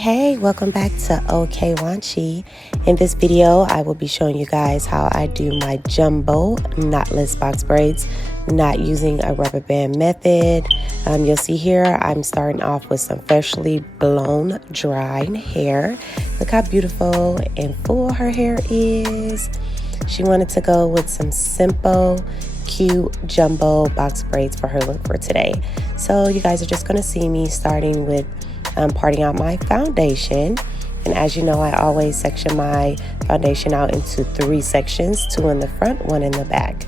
Hey, welcome back to okwanchie. In this video, I will be showing you guys how I do my jumbo knotless box braids, not using a rubber band method. You'll see here, I'm starting off with some freshly blown, dried hair. Look how beautiful and full her hair is. She wanted to go with some simple, cute jumbo box braids for her look for today. So you guys are just gonna see me starting with parting out my foundation. And as you know, I always section my foundation out into 3 sections, 2 in the front, 1 in the back.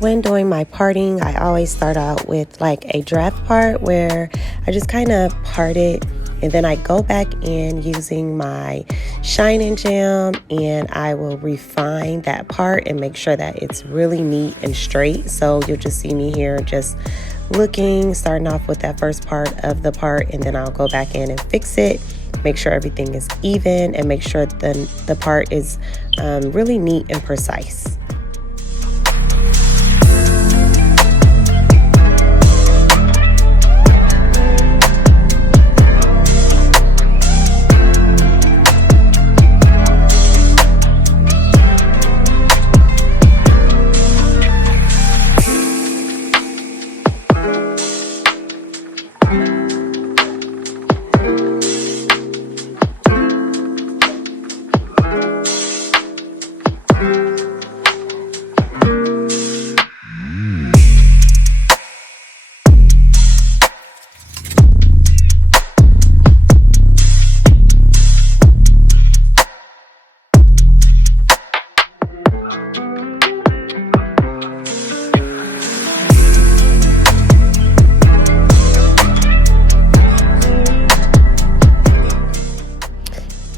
When doing my parting, I always start out with like a draft part where I just kind of part it, and then I go back in using my shining gem and I will refine that part and make sure that it's really neat and straight. So you'll just see me here just looking, starting off with that first part of the part, and then I'll go back in and fix it, make sure everything is even, and make sure the part is really neat and precise.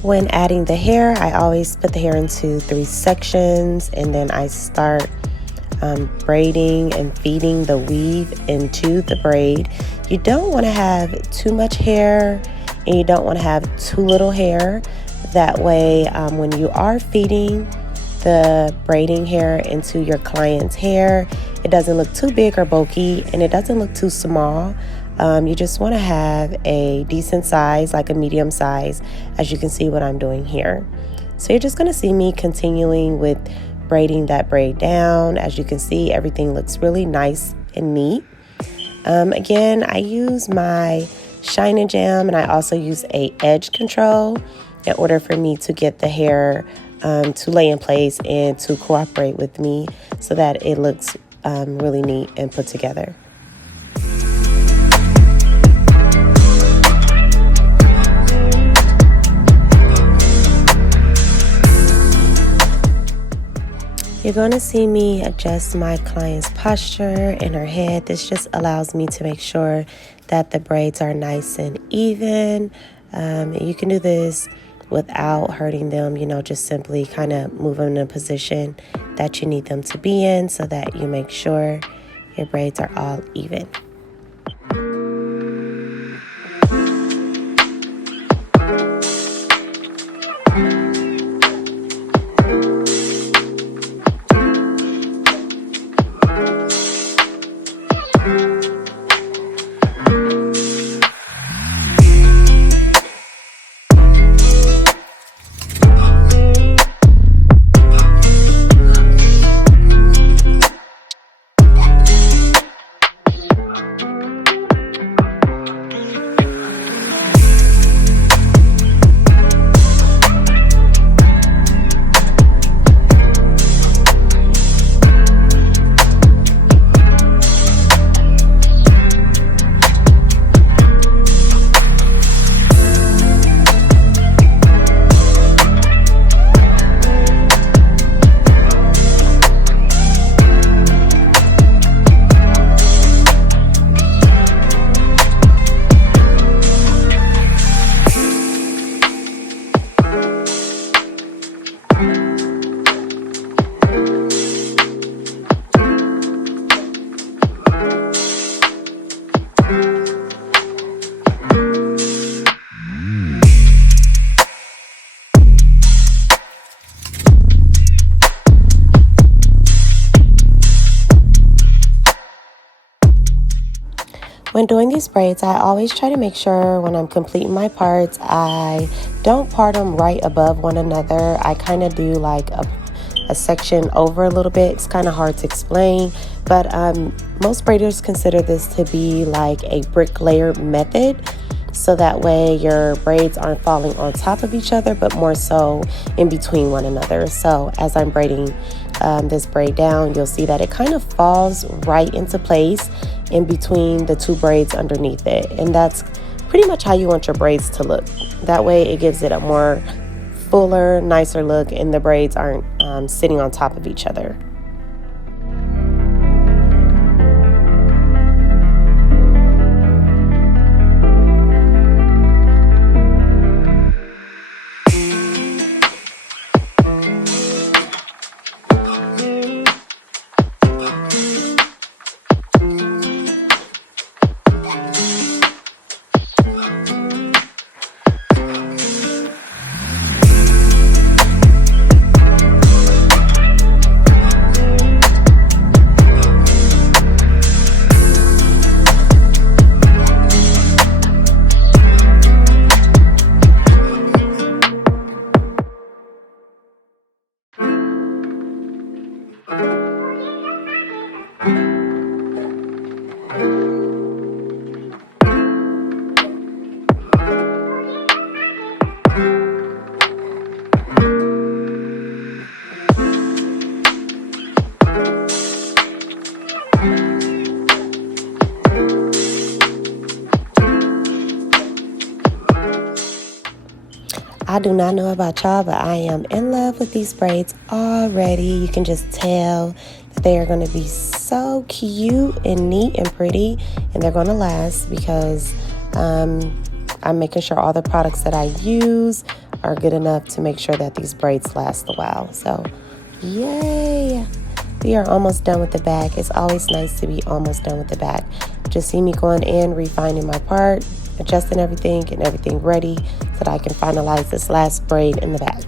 When adding the hair, I always put the hair into 3 sections, and then I start braiding and feeding the weave into the braid. You don't want to have too much hair and you don't want to have too little hair. That way, when you are feeding the braiding hair into your client's hair, it doesn't look too big or bulky, and it doesn't look too small. You just want to have a decent size, like a medium size, as you can see what I'm doing here. So you're just going to see me continuing with braiding that braid down. As you can see, everything looks really nice and neat. Again, I use my Shine and Jam, and I also use a edge control in order for me to get the hair to lay in place and to cooperate with me so that it looks really neat and put together. You're going to see me adjust my client's posture and her head. This just allows me to make sure that the braids are nice and even. You can do this without hurting them, just simply kind of move them in a position that you need them to be in so that you make sure your braids are all even. When doing these braids, I always try to make sure when I'm completing my parts, I don't part them right above one another. I kind of do like a section over a little bit. It's kind of hard to explain, but most braiders consider this to be like a bricklayer method. So that way your braids aren't falling on top of each other, but more so in between one another. So as I'm braiding this braid down, you'll see that it kind of falls right into place in between the two braids underneath it. And that's pretty much how you want your braids to look. That way it gives it a more fuller, nicer look, and the braids aren't sitting on top of each other. I do not know about y'all, but I am in love with these braids already. You can just tell that they are going to be so cute and neat and pretty, and they're going to last because I'm making sure all the products that I use are good enough to make sure that these braids last a while. So, yay! We are almost done with the back. It's always nice to be almost done with the back. Just see me going in, refining my part, adjusting everything, getting everything ready so that I can finalize this last braid in the back.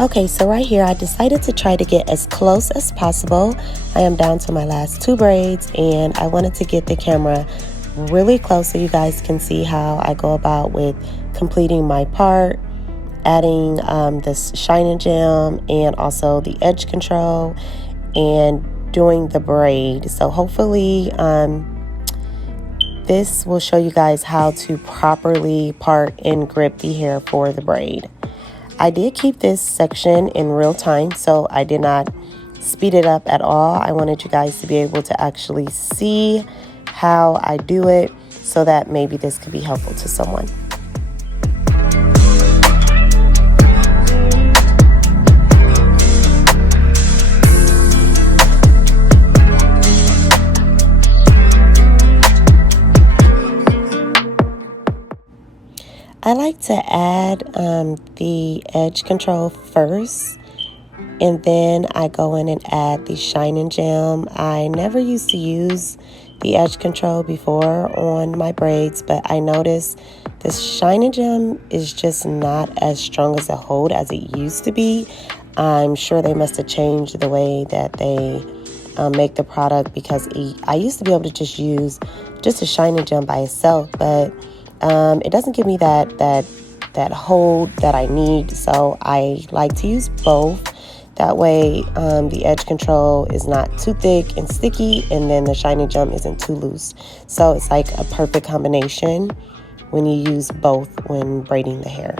Okay, so right here I decided to try to get as close as possible. I am down to my last 2 braids and I wanted to get the camera really close so you guys can see how I go about with completing my part, adding this shine and gem and also the edge control and doing the braid. So hopefully this will show you guys how to properly part and grip the hair for the braid. I did keep this section in real time, so I did not speed it up at all. I wanted you guys to be able to actually see how I do it so that maybe this could be helpful to someone. I like to add the edge control first, and then I go in and add the shine and gem. I never used to use the edge control before on my braids, but I noticed this shine and gem is just not as strong as a hold as it used to be. I'm sure they must have changed the way that they make the product, because I used to be able to just use just a shine and gem by itself, but it doesn't give me that hold that I need, so I like to use both. That way the edge control is not too thick and sticky, and then the shiny gem isn't too loose. So it's like a perfect combination when you use both when braiding the hair.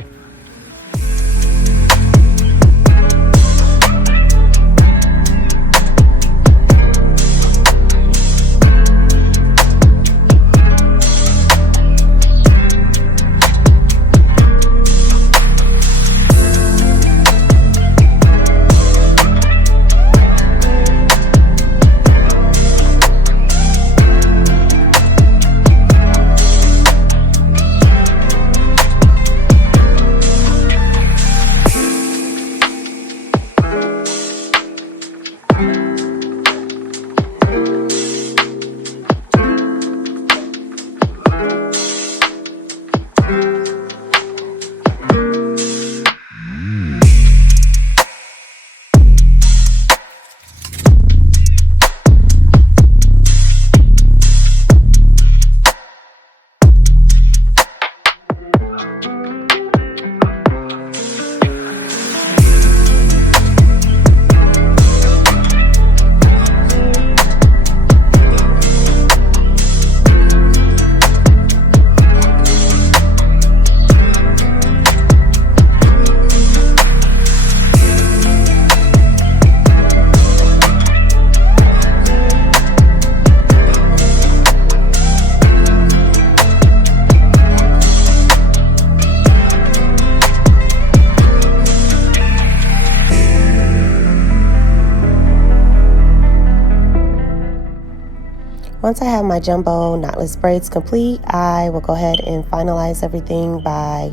Once I have my jumbo knotless braids complete, I will go ahead and finalize everything by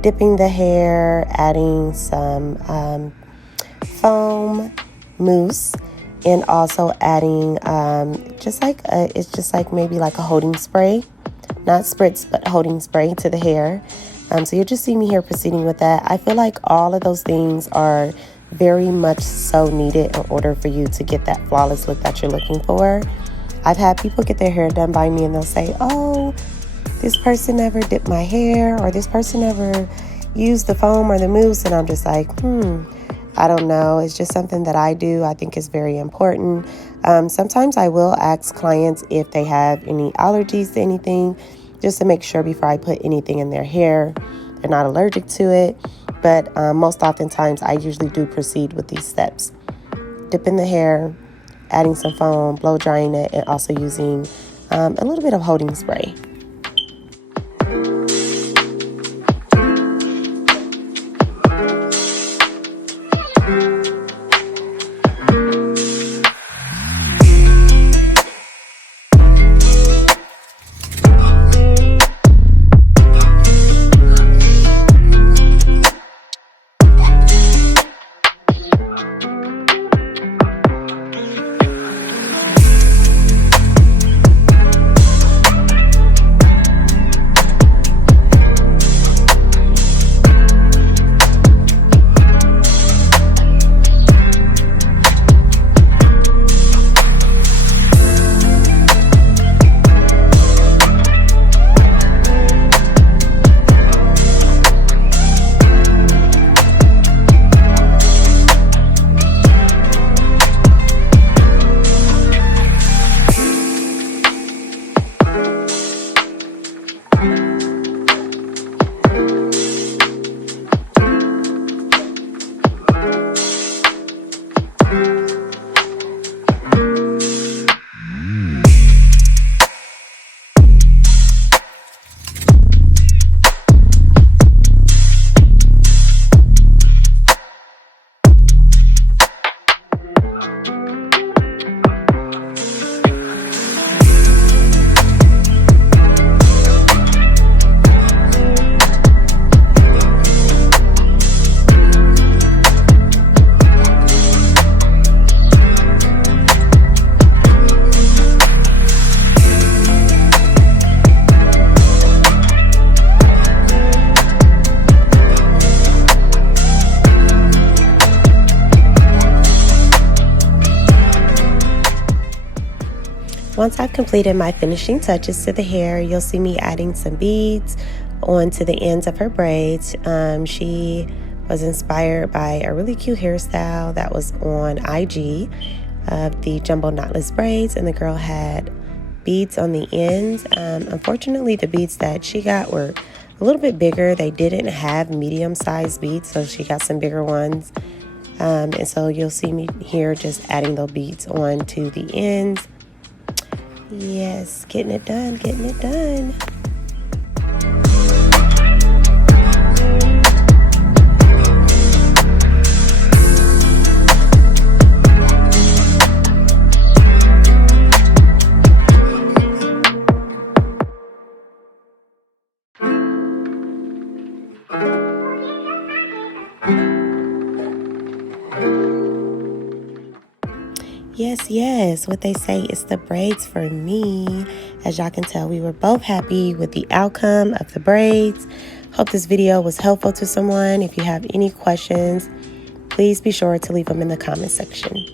dipping the hair, adding some foam mousse, and also adding it's just like maybe like a holding spray, not spritz, but holding spray to the hair. So you'll just see me here proceeding with that. I feel like all of those things are very much so needed in order for you to get that flawless look that you're looking for. I've had people get their hair done by me and they'll say, oh, this person never dipped my hair, or this person never used the foam or the mousse. And I'm just like, I don't know. It's just something that I do. I think is very important. Sometimes I will ask clients if they have any allergies to anything, just to make sure before I put anything in their hair, they're not allergic to it. But most oftentimes I usually do proceed with these steps. Dip in the hair, adding some foam, blow drying it, and also using a little bit of holding spray. Once I've completed my finishing touches to the hair, you'll see me adding some beads onto the ends of her braids. She was inspired by a really cute hairstyle that was on IG of the jumbo knotless braids, and the girl had beads on the ends. Unfortunately, the beads that she got were a little bit bigger. They didn't have medium-sized beads, so she got some bigger ones. And so you'll see me here just adding those beads on to the ends. Yes, getting it done, getting it done. Yes, what they say is the braids for me. As y'all can tell, we were both happy with the outcome of the braids. Hope this video was helpful to someone. If you have any questions, please be sure to leave them in the comment section.